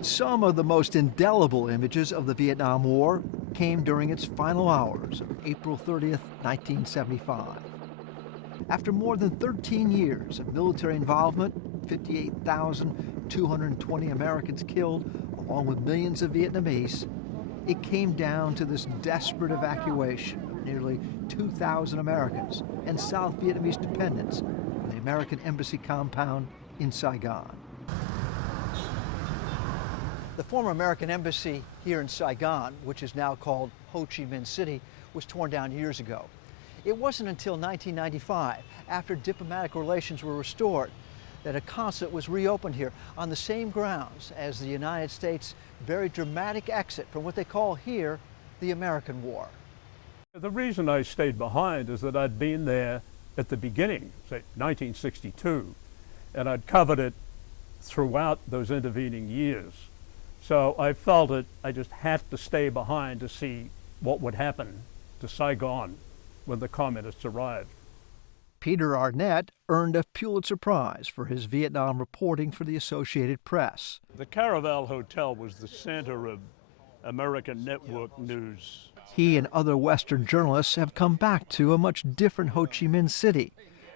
Some of the most indelible images of the Vietnam War came during its final hours of April 30th, 1975. After more than 13 years of military involvement, 58,220 Americans killed, along with millions of Vietnamese, it came down to this desperate evacuation of nearly 2,000 Americans and South Vietnamese dependents from the American Embassy compound in Saigon. The former American embassy here in Saigon, which is now called Ho Chi Minh City, was torn down years ago. It wasn't until 1995, after diplomatic relations were restored, that a consulate was reopened here on the same grounds as the United States' very dramatic exit from what they call here the American War. The reason I stayed behind is that I'd been there at the beginning, say 1962, and I'd covered it throughout those intervening years. So I felt that I just had to stay behind to see what would happen to Saigon when the communists arrived. Peter Arnett earned a Pulitzer Prize for his Vietnam reporting for the Associated Press. The Caravel Hotel was the center of American network news. He and other Western journalists have come back to a much different Ho Chi Minh City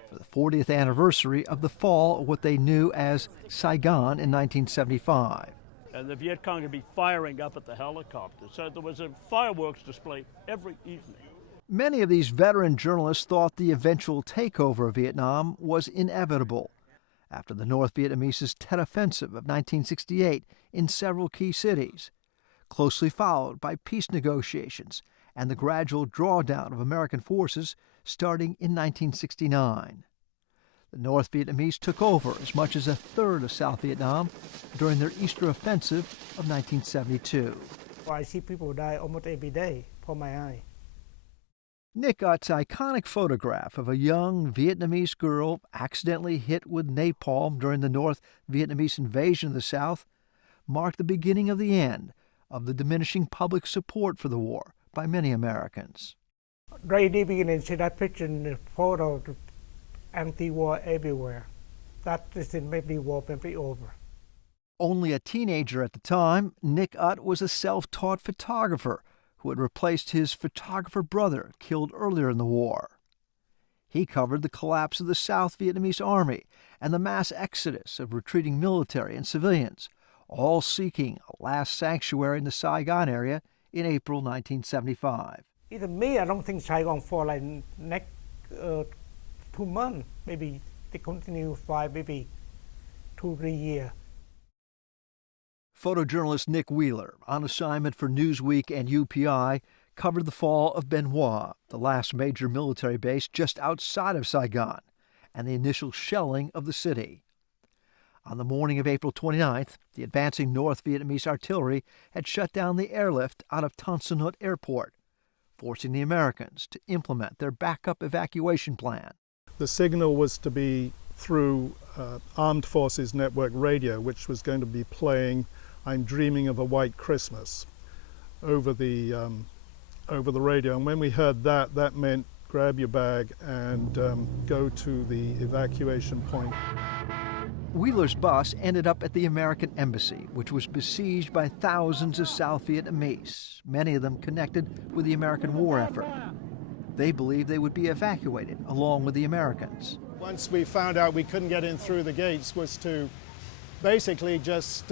for the 40th anniversary of the fall of what they knew as Saigon in 1975. And the Viet Cong would be firing up at the helicopter. So there was a fireworks display every evening. Many of these veteran journalists thought the eventual takeover of Vietnam was inevitable after the North Vietnamese's Tet Offensive of 1968 in several key cities, closely followed by peace negotiations and the gradual drawdown of American forces starting in 1969. The North Vietnamese took over as much as a third of South Vietnam during their Easter Offensive of 1972. I see people die almost every day for my eye. Nick Utt's iconic photograph of a young Vietnamese girl accidentally hit with napalm during the North Vietnamese invasion of the South marked the beginning of the end of the diminishing public support for the war by many Americans. Right at the beginning, see that picture in the photo, anti-war everywhere. That is it, maybe war may be over. Only a teenager at the time, Nick Utt was a self-taught photographer who had replaced his photographer brother killed earlier in the war. He covered the collapse of the South Vietnamese Army and the mass exodus of retreating military and civilians, all seeking a last sanctuary in the Saigon area in April 1975. Even me, I don't think Saigon for like next 2 months, maybe they continue fight, maybe 2-3 years. Photojournalist Nick Wheeler, on assignment for Newsweek and UPI, covered the fall of Bien Hoa, the last major military base just outside of Saigon, and the initial shelling of the city. On the morning of April 29th, the advancing North Vietnamese artillery had shut down the airlift out of Tan Son Nhut Airport, forcing the Americans to implement their backup evacuation plan. The signal was to be through Armed Forces Network radio, which was going to be playing "I'm Dreaming of a White Christmas" over the radio. And when we heard that, that meant grab your bag and go to the evacuation point. Wheeler's bus ended up at the American Embassy, which was besieged by thousands of South Vietnamese, many of them connected with the American war effort. They believed they would be evacuated along with the Americans. Once we found out we couldn't get in through the gates, was to basically just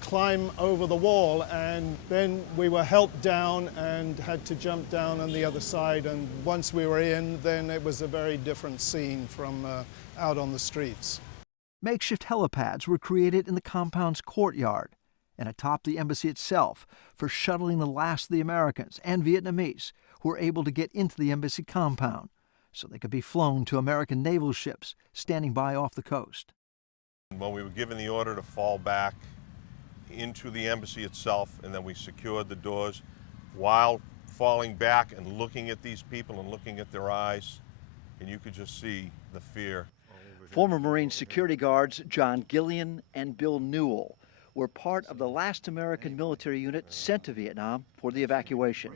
climb over the wall, and then we were helped down and had to jump down on the other side, and once we were in, then it was a very different scene from out on the streets. Makeshift helipads were created in the compound's courtyard and atop the embassy itself for shuttling the last of the Americans and Vietnamese who were able to get into the embassy compound so they could be flown to American naval ships standing by off the coast. Well, we were given the order to fall back into the embassy itself, and then we secured the doors. While falling back and looking at these people and looking at their eyes, and you could just see the fear. Former Marine security guards John Gillian and Bill Newell were part of the last American military unit sent to Vietnam for the evacuation.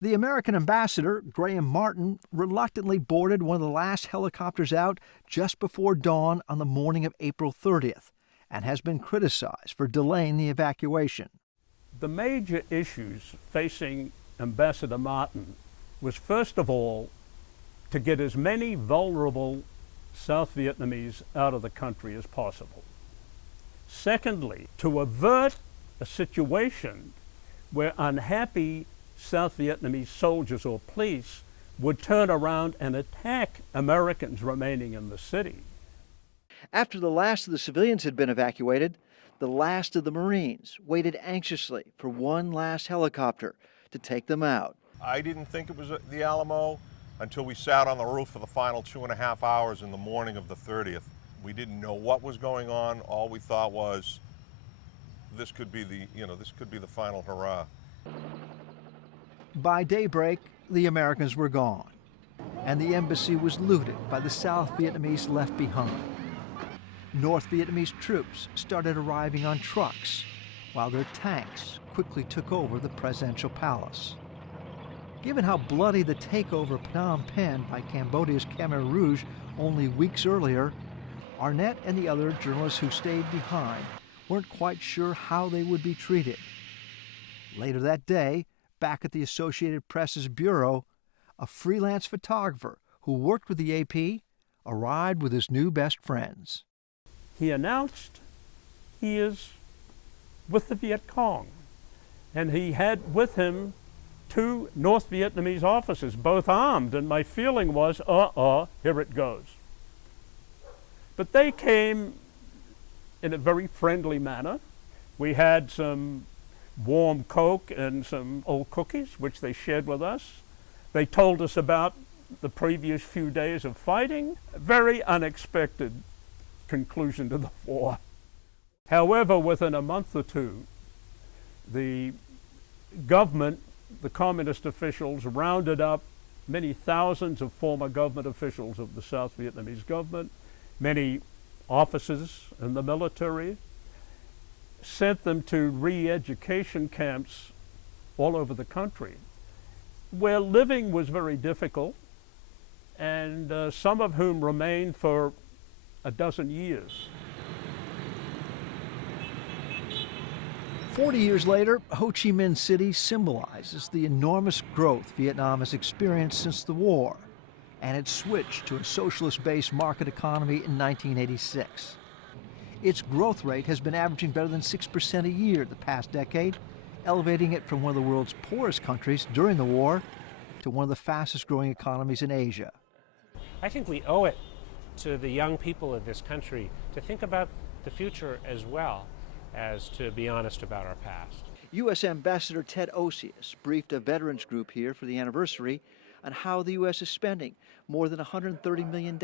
The American ambassador, Graham Martin, reluctantly boarded one of the last helicopters out just before dawn on the morning of April 30th and has been criticized for delaying the evacuation. The major issues facing Ambassador Martin was, first of all, to get as many vulnerable South Vietnamese out of the country as possible. Secondly, to avert a situation where unhappy South Vietnamese soldiers or police would turn around and attack Americans remaining in the city. After the last of the civilians had been evacuated, the last of the Marines waited anxiously for one last helicopter to take them out. I didn't think it was the Alamo until we sat on the roof for the final 2.5 hours in the morning of the 30th. We didn't know what was going on. All we thought was, this could be the final hurrah. By daybreak, the Americans were gone, and the embassy was looted by the South Vietnamese left behind. North Vietnamese troops started arriving on trucks, while their tanks quickly took over the presidential palace. Given how bloody the takeover of Phnom Penh by Cambodia's Khmer Rouge only weeks earlier, Arnett and the other journalists who stayed behind weren't quite sure how they would be treated. Later that day, back at the Associated Press's bureau, a freelance photographer who worked with the AP arrived with his new best friends. He announced he is with the Viet Cong, and he had with him 2 North Vietnamese officers, both armed, and my feeling was, here it goes. But they came in a very friendly manner. We had some warm Coke and some old cookies, which they shared with us. They told us about the previous few days of fighting. A very unexpected conclusion to the war. However, within a month or two, the government, the communist officials, rounded up many thousands of former government officials of the South Vietnamese government, many officers in the military, sent them to re-education camps all over the country, where living was very difficult, and some of whom remained for a dozen years. 40 years later, Ho Chi Minh City symbolizes the enormous growth Vietnam has experienced since the war, and it switched to a socialist-based market economy in 1986. Its growth rate has been averaging better than 6% a year the past decade, elevating it from one of the world's poorest countries during the war to one of the fastest-growing economies in Asia. I think we owe it to the young people of this country to think about the future as well as to be honest about our past. U.S. Ambassador Ted Osius briefed a veterans group here for the anniversary on how the U.S. is spending more than $130 million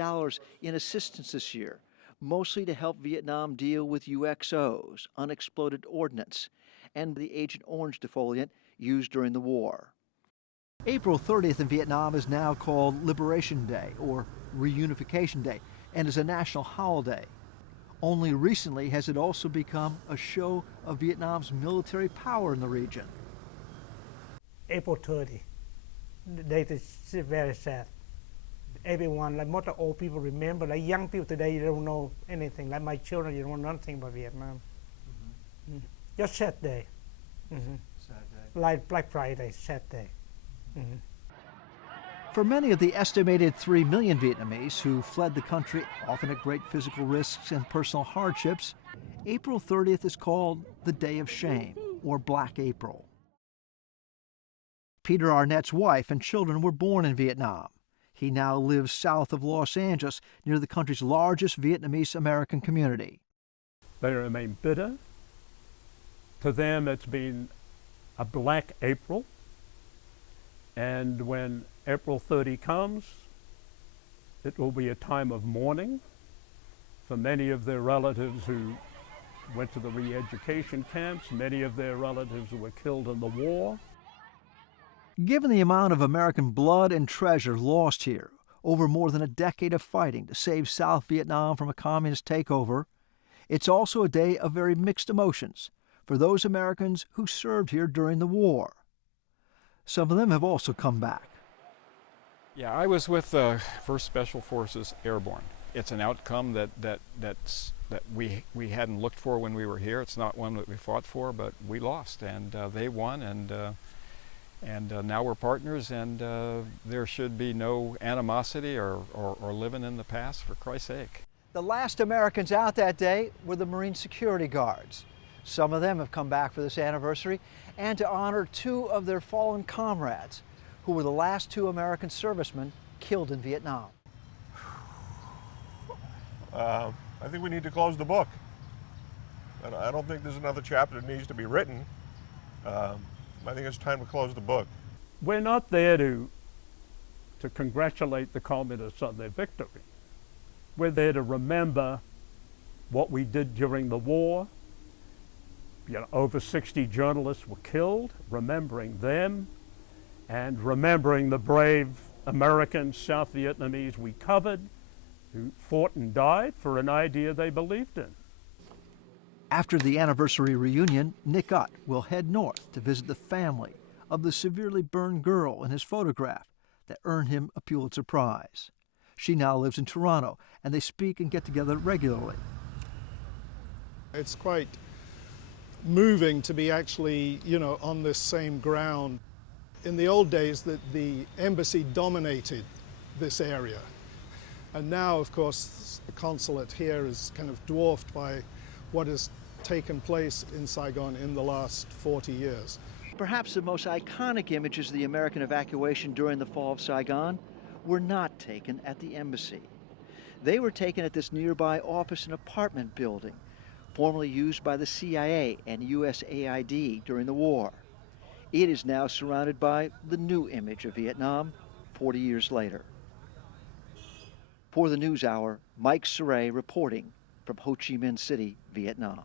in assistance this year, mostly to help Vietnam deal with UXOs, unexploded ordnance, and the Agent Orange defoliant used during the war. April 30th in Vietnam is now called Liberation Day, or Reunification Day, and is a national holiday. Only recently has it also become a show of Vietnam's military power in the region. April 30, the date is very sad. Everyone, like most old people remember, like young people today, they don't know anything. Like my children, they don't know nothing about Vietnam. Mm-hmm. Just sad day. Mm-hmm. Sad day. Like Black Friday, sad day. Mm-hmm. For many of the estimated 3 million Vietnamese who fled the country, often at great physical risks and personal hardships, April 30th is called the Day of Shame, or Black April. Peter Arnett's wife and children were born in Vietnam. He now lives south of Los Angeles, near the country's largest Vietnamese American community. They remain bitter. To them, it's been a Black April. And when April 30 comes, it will be a time of mourning for many of their relatives who went to the re-education camps, many of their relatives who were killed in the war. Given the amount of American blood and treasure lost here over more than a decade of fighting to save South Vietnam from a communist takeover, it's also a day of very mixed emotions for those Americans who served here during the war. Some of them have also come back. Yeah, I was with 1st Special Forces Airborne. It's an outcome that's that we hadn't looked for when we were here. It's not one that we fought for, but we lost, and they won, and now we're partners, and there should be no animosity or living in the past, for Christ's sake. The last Americans out that day were the Marine security guards. Some of them have come back for this anniversary and to honor 2 of their fallen comrades, who were the last 2 American servicemen killed in Vietnam. I think we need to close the book. I don't think there's another chapter that needs to be written. I think it's time to close the book. We're not there to congratulate the communists on their victory. We're there to remember what we did during the war. Over 60 journalists were killed, remembering them, and remembering the brave American South Vietnamese we covered, who fought and died for an idea they believed in. After the anniversary reunion, Nick Ott will head north to visit the family of the severely burned girl in his photograph that earned him a Pulitzer Prize. She now lives in Toronto, and they speak and get together regularly. It's quite moving to be actually, on this same ground. In the old days, the embassy dominated this area. And now, of course, the consulate here is kind of dwarfed by what has taken place in Saigon in the last 40 years. Perhaps the most iconic images of the American evacuation during the fall of Saigon were not taken at the embassy. They were taken at this nearby office and apartment building, formerly used by the CIA and USAID during the war. It is now surrounded by the new image of Vietnam 40 years later. For the NewsHour, Mike Cerre reporting from Ho Chi Minh City, Vietnam.